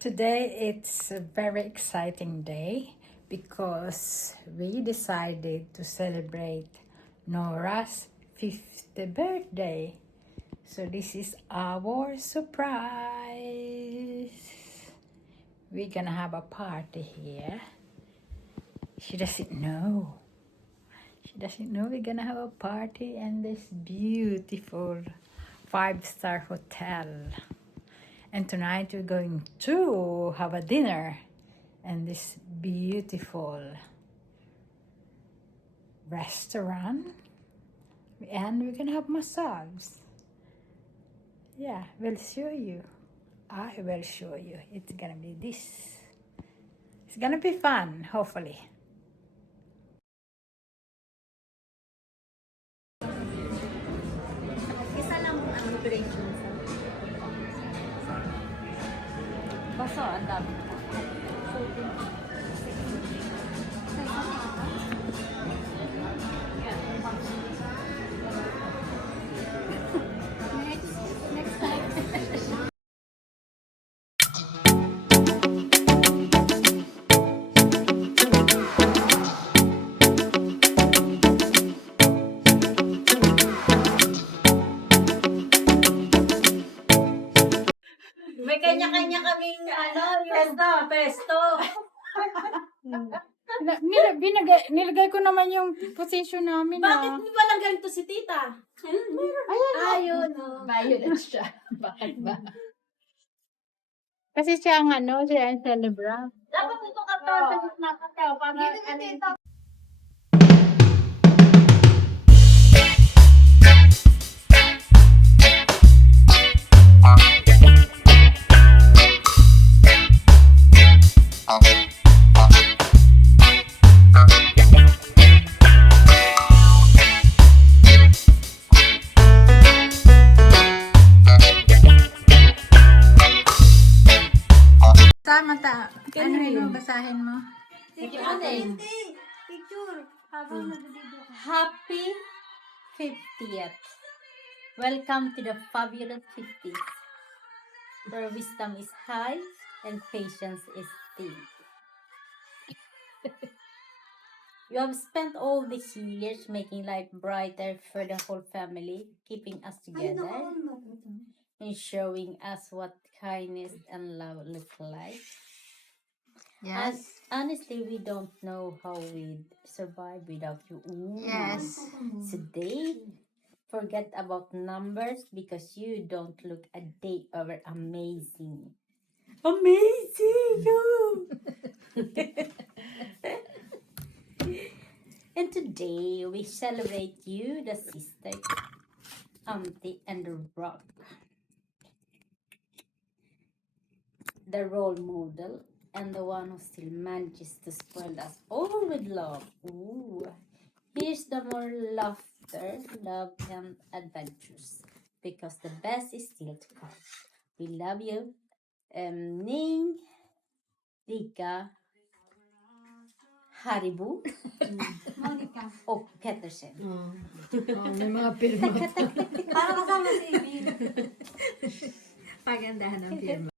Today it's a very exciting day because we decided to celebrate Nora's 50th birthday. So this is our surprise. We're gonna have a party here. She doesn't know. She doesn't know we're gonna have a party in this beautiful 5-star hotel. And tonight we're going to have a dinner in this beautiful restaurant. And we're gonna have massage. Yeah, we'll show you. I will show you. It's gonna be this. It's gonna be fun, hopefully. Isa lang ang duration sa. Basta, ang dami. Next time. May kanya-kanya kaming pesto. Nilagay ko naman yung position namin. Bakit di ba lang ganito si tita? Ayun. Violet siya. Bakit ba? Kasi siya ang siya ang celebra. Dapat ito ka to sa gitna ka to. Para Tama ta. Ano yung basahin mo? Picture. Happy 50th. Welcome to the fabulous 50s. Where wisdom is high and patience is thin. You have spent all these years making life brighter for the whole family, keeping us together, and showing us what kindness and love look like. And honestly, we don't know how we'd survive without you. Ooh. Yes. Today, forget about numbers because you don't look a day over amazing. Amazing! And today, we celebrate you, the sister, auntie, and the rock. The role model, and the one who still manages to spoil us all with love. Ooh. Here's the more laughter, love, and adventures. Because the best is still to come. We love you. Ning, Rika, Haribu, Monica. o Peterson. May mga pirma. Para kasama si Ibin. Pagandahan ng pirma.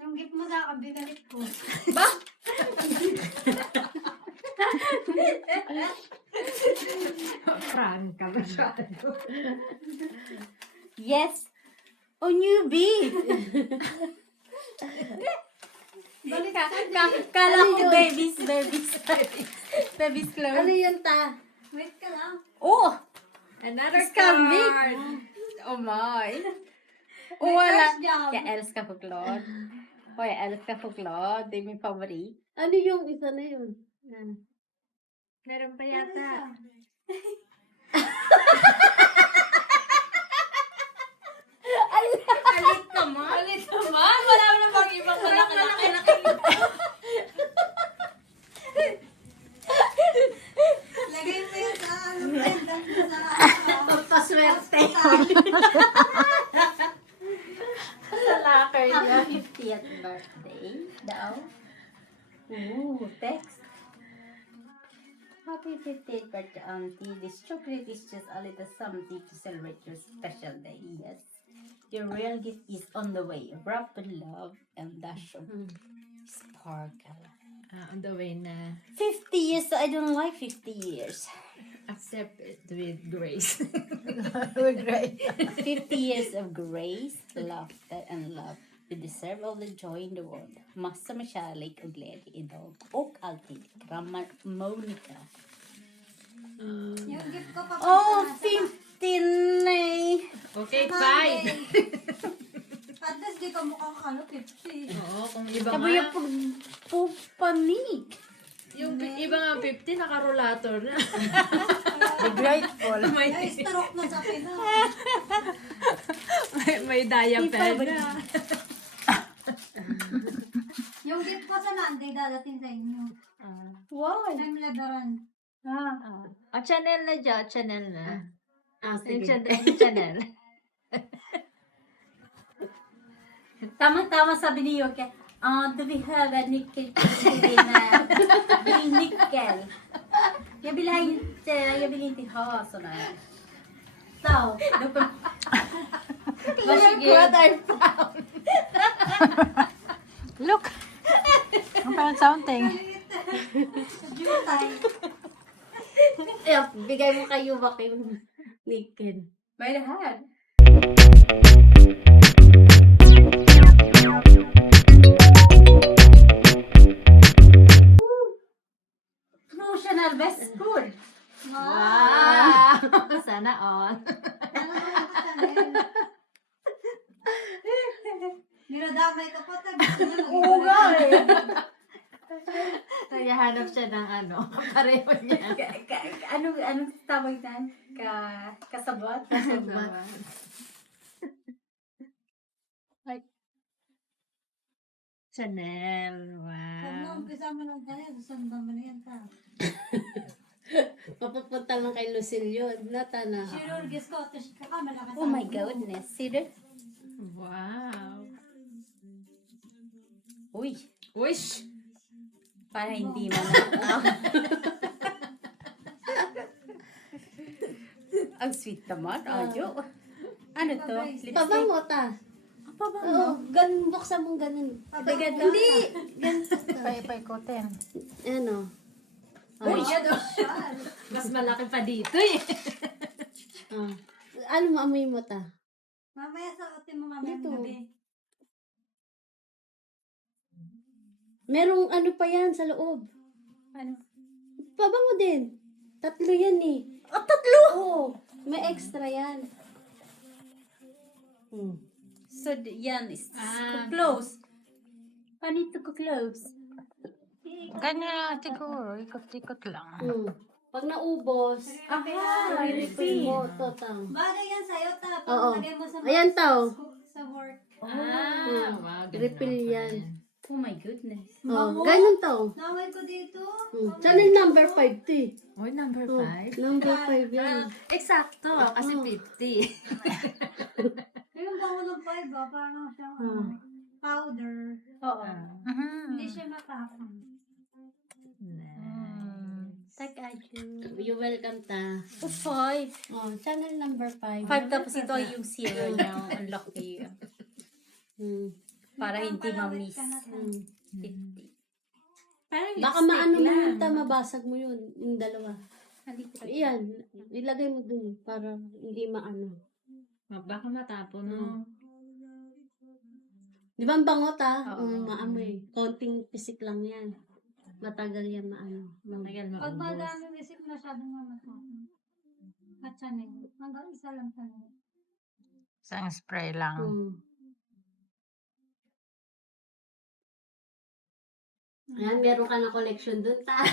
Yung gift mo sa akin, binalik ko. Prank ka masyado. Yes. Oh, newbie. Kala ko babies clothes. Ano yun ta? Wait ka lang. Oh, Another Scambic. card. Oh my. oh, wala. First job. Jeg elsker choklad. Og jeg elsker choklad. Det er min favorit. Ano yung isa na yun? Meron pa yata. Alit naman. Alit naman. Wala mo na bang ibang malaki-laki. Lagay mo yun sa pendant mo sa Papaswerte. Sa locker niya. 50th birthday daw. Ooh, text. Happy 50th birthday, Auntie. This chocolate is just a little something to celebrate your special day. Yes. Your real gift is on the way. Wrap with love and dash of sparkle. On the way na 50 years, I don't like 50 years. accept it with grace. Great. 50 years of grace, laughter, and love. You deserve all the joy in the world. Massor med kärlek och glädje idag och alltid. Kramar Monica. Yung gift ko pa. Oh, 50! Nej! Okay, fine. At least di ka mukhang 50. Oo, kung iba Sabi nga, yung pupanik. yung iba nga 50, naka-rollator na. Be grateful. Ay, stroke na sa Pinas. may diaper na. Yung gift ko sa Monday dadating sa inyo. Wow! I'm labaran. Channel na dyan, channel na. Sige. Channel. Tama-tama sabi ni Yoke. Do we have a nickel na nickel? Jag vill inte ha såna här. Så, What I found. Look. Ang parang something. Jutay. bigay mo kay Yuwak yung nickel. By the hand. Emotional best food. Wow. Sana all. Niradamay ka pa tayo. Oo nga eh. Naghahanap siya ng pareho niya. Anong tawag na? Kasabot? Chanel. Kung Wow. umpisa mo ng ganyan, susanda mo na yan ka. Papupunta lang kay Lucille yun. Natana. Chirurgis Scottish ka ka, malakas. Oh my goodness. See that? Wow. Uy. Wish. Para hindi manakaw. Ang sweet naman. Ayo. Ano to? Lipstick? Pabango ta. Oo, ganun, buksan mong ganun. Hindi. Paikotin. Ano? Uy. Mas malaki pa dito eh. Ano mo, amoy mo ta? Mamaya sa atin mo mamaya Dito. gabi. Merong ano pa yan sa loob. Ano? Pabango din. 3 yan eh. Oh, 3! Oo. May extra yan. So, yan is Ah. close. Panito ko close. Ganyan siguro. Ikot-ikot lang. Pag naubos, refill mo to tang. Bagay yan sa'yo, ta. Oo. Pag lagay mo sa Ayan tao. sa work. Wow. Refill yan. Oh my goodness. Oh, ganun to. Naway ko dito. Channel number 5 to eh. Oy, number 5. Number 5 yan. Eksakto. Kasi 50. Yung bango ng 5 ba? Parang siyang powder. Oo. Hindi siya matapang. You welcome ta. Oh, 5. Oh, channel number 5. 5 tapos ito ay yung 0 niya. Ang laki. Para hindi ma-miss. 50. Baka maano mo yun ta, mabasag mo yun. Yung dalawa. Nandito ka. Iyan, ilagay mo dun para hindi maano. Baka matapon mo. Di ba ang bango ta? Oo. Maamoy. Konting pisik lang yan. Matagal yan maano. Matagal Pag maubos. madaming isip masyadong mamatapang. At chanel. Hanggang isa lang chanel. Isang spray lang. Ayan, meron ka na collection dun ta.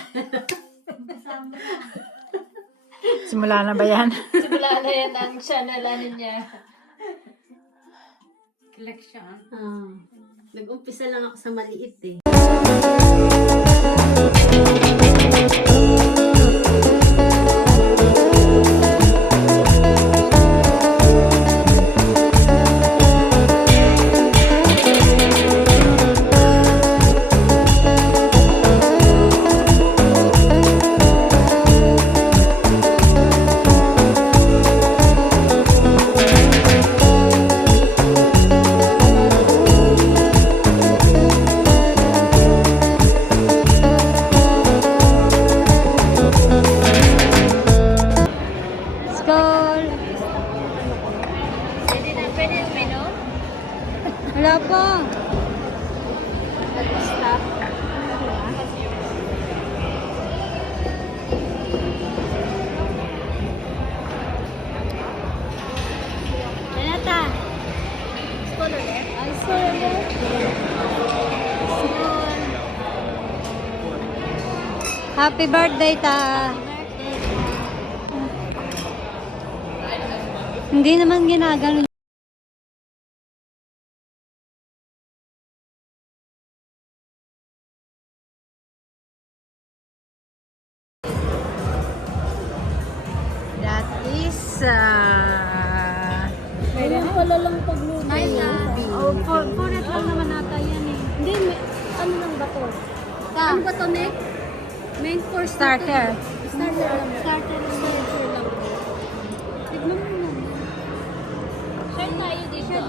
Kasama na. Simula na ba yan? Simula na yan ang channel niya. Collection. Nag-umpisa lang ako sa maliit eh. Happy birthday, ta. Hindi naman ginagano. That is Wala lang pagluto. Purit lang naman nata yan eh. Hindi, ano lang ba to? Ano ba to, Nick? Main course na to. starter. Starter lang. Starter lang. Tignan mo na. Share tayo dito.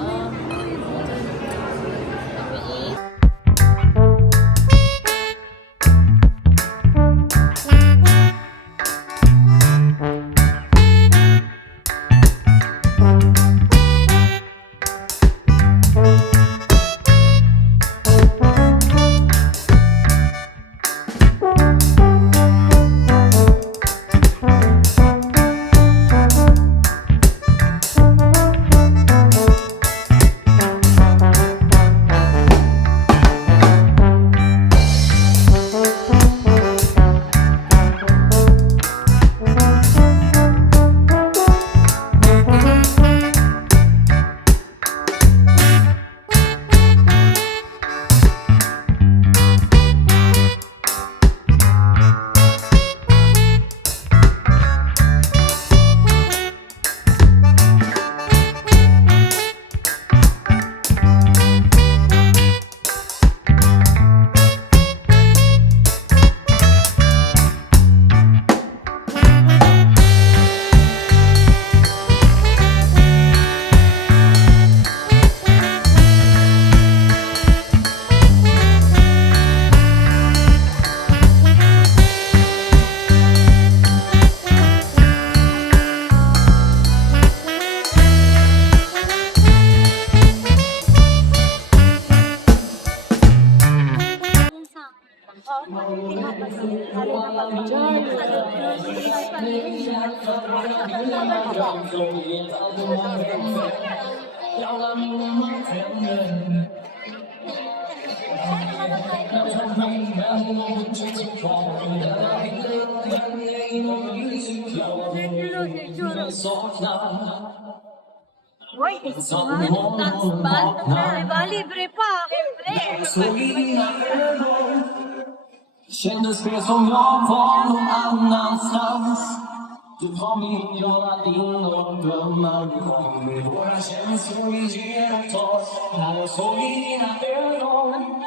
Libre pa. Kändes det som jag var någon annanstans. Du var min, jag var din och drömmar kom. Våra känslor vi ger och tar. När jag såg i dina ögon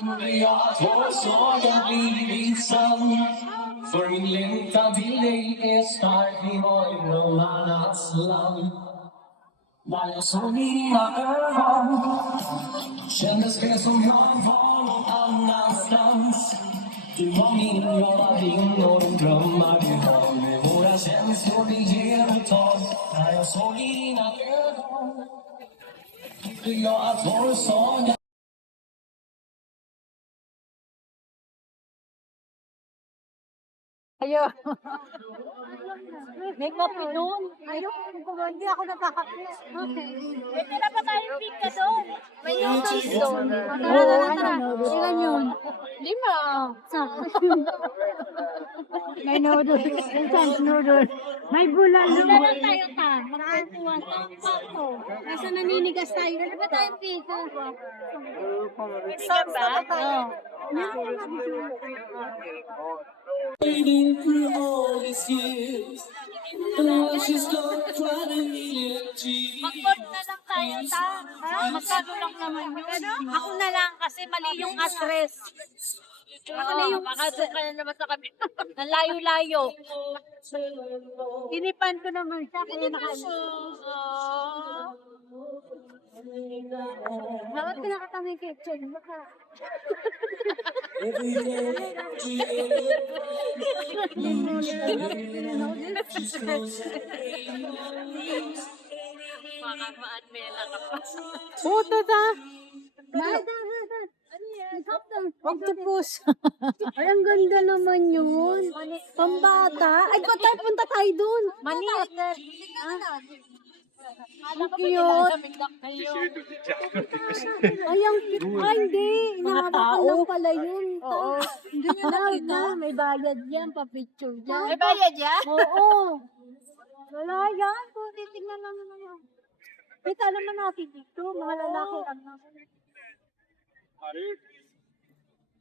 trodde jag att vår saga blivit sann. För min längtan till dig är stark. Vi var i drömmarnas land. När jag såg i dina ögon kändes det som jag var någon annanstans. Du var min, jag var din och de drömmar vi har. Med våra känslor vi ger och tar. När jag såg i dina ögon trodde jag att vår saga. Ayo. May kape doon. Ayoko, hindi ako nakakape. Okay. May tira pa tayong pika doon. May noodles doon. Tara. Ilan yun? 5. May noodles. Instant noodles. May bulan Wala doon. lang tayo ta. Magkukuha tayo. Nasa naninigas tayo. Ano ba tayong pizza? Sarap ba? Oo. Waiting through all these years, and I just don't try to need it. Mag-board na lang tayo ta. Magkano lang naman yun. Ako na lang kasi mali yung address. Ako na yung makasok ka na naman sa kami. Nalayo-layo. Tinipan ko naman siya. Kaya bakit pinakatami kitchen? Baka. Every day, Baka ma-admela ka pa. Puto ta! Octopus. Ay, ang ganda naman yun. Pambata. Ay, punta tayo dun. Mani. Ang cute. Ay, ang cute. Ay, hindi. Inahabakan lang pala yun. Oo. Hindi nyo nakita. May bayad yan. Pa-picture dyan. May bayad yan? Oo. Wala yan. Kung titignan naman naman. Kita naman natin dito. Mga lalaki lang naman.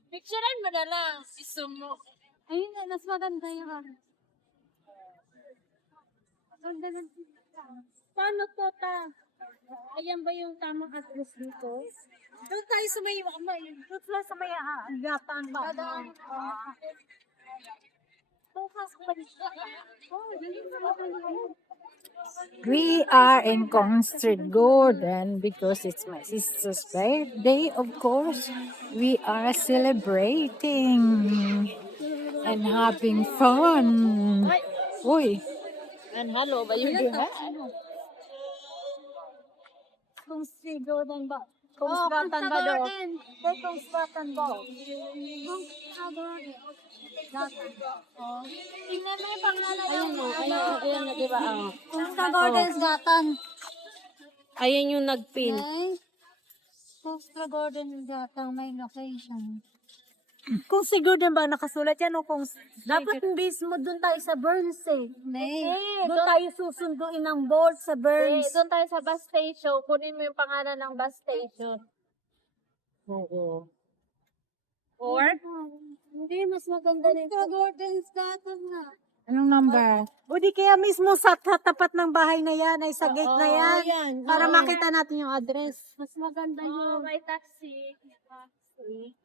Picturean mo na lang. Isumo. Ayun na. Mas maganda yan. Maganda lang. Paano to ta? Ayan ba yung tamang address dito? Doon tayo sa may doon tayo sa may agatan ba? We are in Kong Street Garden because it's my sister's birthday, of course. We are celebrating and having fun. Uy, And hello ba yun? Kung sigodan ba? Kung sbatan ba do? Kung sbatan ba? Tingnan mo yung pangalan. Ayan na, di ba? Kung sa Gordon's Gatan. Ayan yung nagpin. Kung sa Gordon's Gatan may location. Kung siguro din ba nakasulat yan o kung... Dapat mismo doon tayo sa Burns eh. Doon tayo susunduin ng board sa Burns. Doon tayo sa bus station. Kunin mo yung pangalan ng bus station. Oo. Or? Hindi, mas maganda rin. Sa Gordon's Gatan na. anong number? O di kaya mismo sa tapat ng bahay na yan, ay sa gate na yan. Ayan. Para makita natin yung address. Mas maganda yun. May taxi.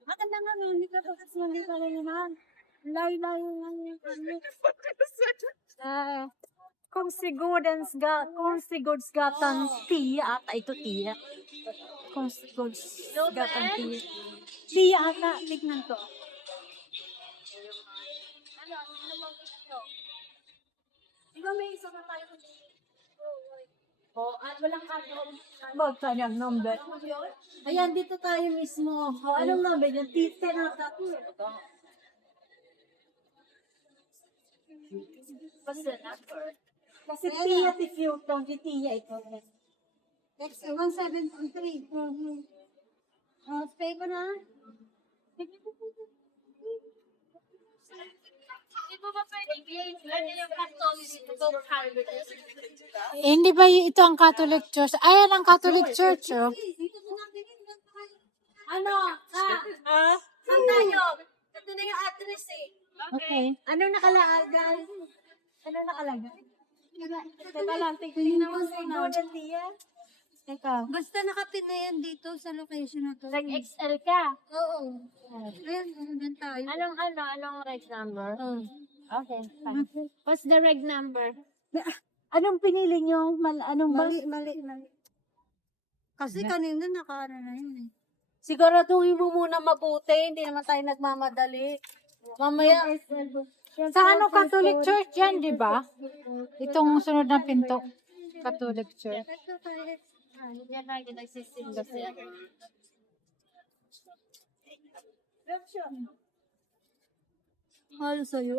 Maganda nga nun, hindi ka tapos hindi ka rin naman. Layo-layo nga yun. Kung sigurans gatan tiya ata ito tiya. Kung sigurans gatan tiya. Tiya ata, tignan to. Diba may isa na tayo sa Walang kanto. Bag kanyang number. Ayan, dito tayo mismo. Anong number yan? Tiya na ata. Basta number. Kasi tiya tiyo to, di tiya ito. Next, 173. Pay ko na. Di ba ba pwede ano yung Catholic dito? Hindi ba ito ang Catholic Church? Ayan ang Catholic Church, oh. Ano? Saan tayo? Ito na yung address eh. Okay. Ano nakalagay? Ano nakalagay? Teka lang, tingnan mo sa Sigurans tiya. Ikaw. Basta nakapin na yan dito sa location na to. Nag-XL ka. Oo. Ayan, nandun tayo. Anong reg number? Okay, fine. What's the reg number? Anong pinili nyo? Anong Mali. Kasi kanina nakaano na yun eh. Siguraduhin mo muna mabuti, hindi naman tayo nagmamadali. Mamaya, Sa ano Catholic Church yan, di ba? Itong sunod na pinto. Catholic Church. Ito tayo. Yan lagi nagsisim kasi. Halo sa'yo.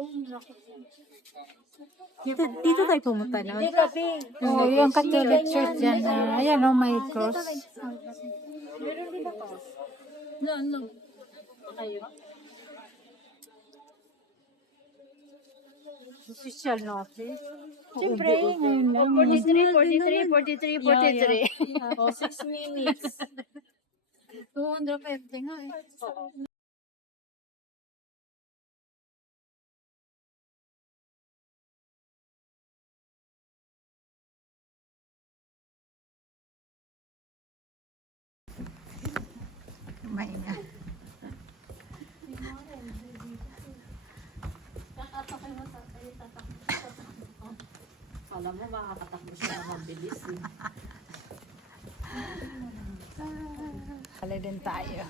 dito tayo pumunta na. Hindi kasi. Oh, yung Catholic Church yan. Ayan, oh, may cross. No. Official notice. Siyempre, ngayon lang. 43. Oh, 6 minutes. 250 nga eh. May nga. Alam mo, makakatakbo siya na mabilis. Kali din tayo.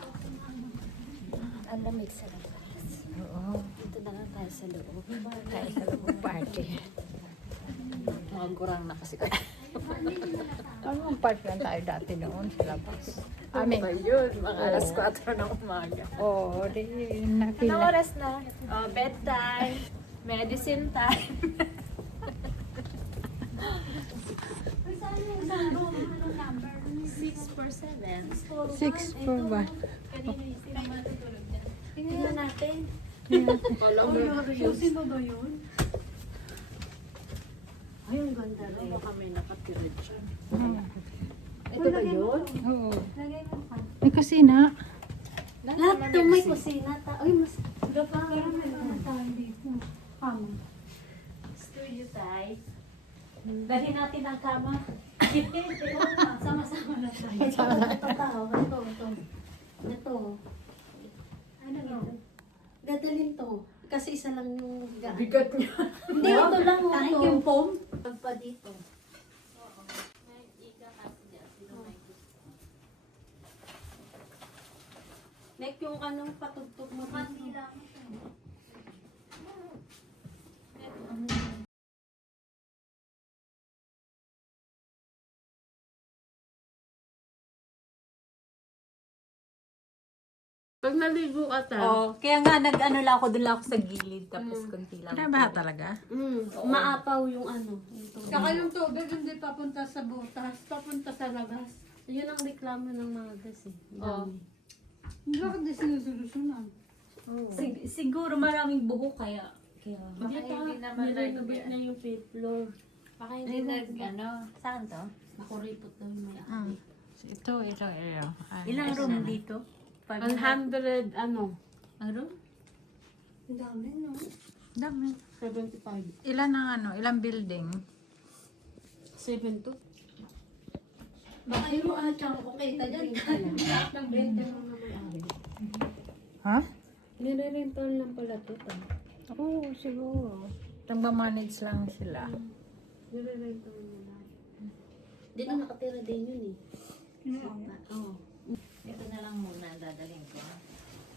Ang lamig sa labas. Oo. Dito na lang tayo sa loob. Tayo sa loob party. Mga gurang na kasi. Anong party lang tayo dati noon sa labas? Amin. Yun, mga alas 4 ng umaga. Oo, di Anong nakila. oras na? Oh, bedtime. Medicine time. for 7. 6 for what? Tingnan natin. Sino ba yun? Ay, ang ganda rin. Baka may nakatira dyan. Ito ba yun? Oo. May kusina. Lahat ito may kusina. Ay, mas... Parang may mga tayo dito. Kama. Studio tayo. Dali natin ang kama. Sama-sama na tayo. Ito. Ano to? Dadalhin to. Kasi isa lang yung bigat niya. Hindi, ito lang. Ito. Yung foam. Pa dito. Oo. May ika kasi dyan. Sino may gusto? Like yung anong patugtog mo. Mandila mo siya. Pag naligo ka ta, Oh, kaya nga nag-ano lang ako, doon lang ako sa gilid. Tapos konti lang. Baha talaga? Maapaw yung ano. Yung tubig. saka yung tubig hindi papunta sa butas, papunta sa labas. Yun ang reklamo ng mga gas eh. Ang dami. Bakit di sinusolusyonan? Siguro maraming buhok kaya. Baka hindi naman nirenovate na yung fifth floor. Baka hindi ano. Saan to? Nakuripot daw yung may Ito. Ay, Ilang room dito? 100, ano? Ang room? Ang dami, no? Dami. 75. Ilan ang ano? Ilang building? 7 to. Baka yung mga chang ko kita dyan. Lahat ng benta ng may-ari. Ha? Nire-rental lang pala to. Oo, siguro. Nagmamanage lang sila. Nire-rental nila. Dito nakatira din yun eh. Oo. Ito na lang muna dadalhin ko.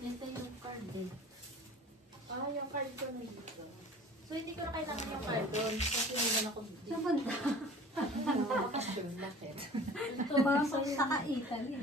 Ito yung card eh. Ah, yung card ko na dito. So, hindi ko na kailangan yung card doon. Kasi hindi na ako dito. Saan banda? Bakit doon? Bakit? Ito ba sa Italy?